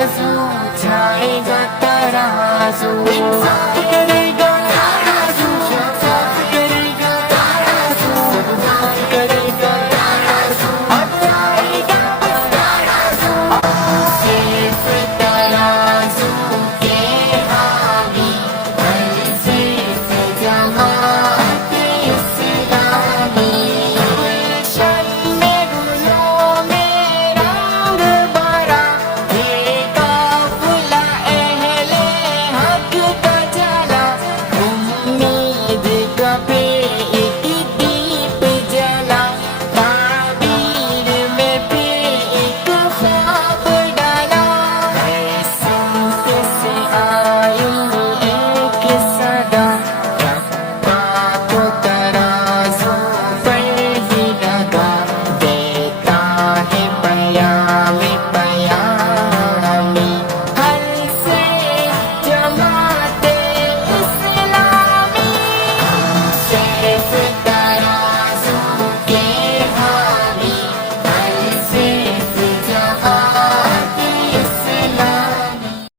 तराजू जाएगा तराजू इंसाफ करेगा तराजू इंसाफ करेगा तराजू इंसाफ करेगा तराजू अब आएगा बस तराजू सिर्फ तराजू के हावी कल सिर्फ जमात इस्लामी गुलशन में गुलों में रंग भरा ये काफिला अहले हक का चला उम्मीद का पे एक दीप जला ताबीर में पे एक ख्वाब डाला सिमत से आई एक सदा रब्बा को तराजू पर ही लगा देता है पयामी हल से जमाते इस्लामी सिर्फ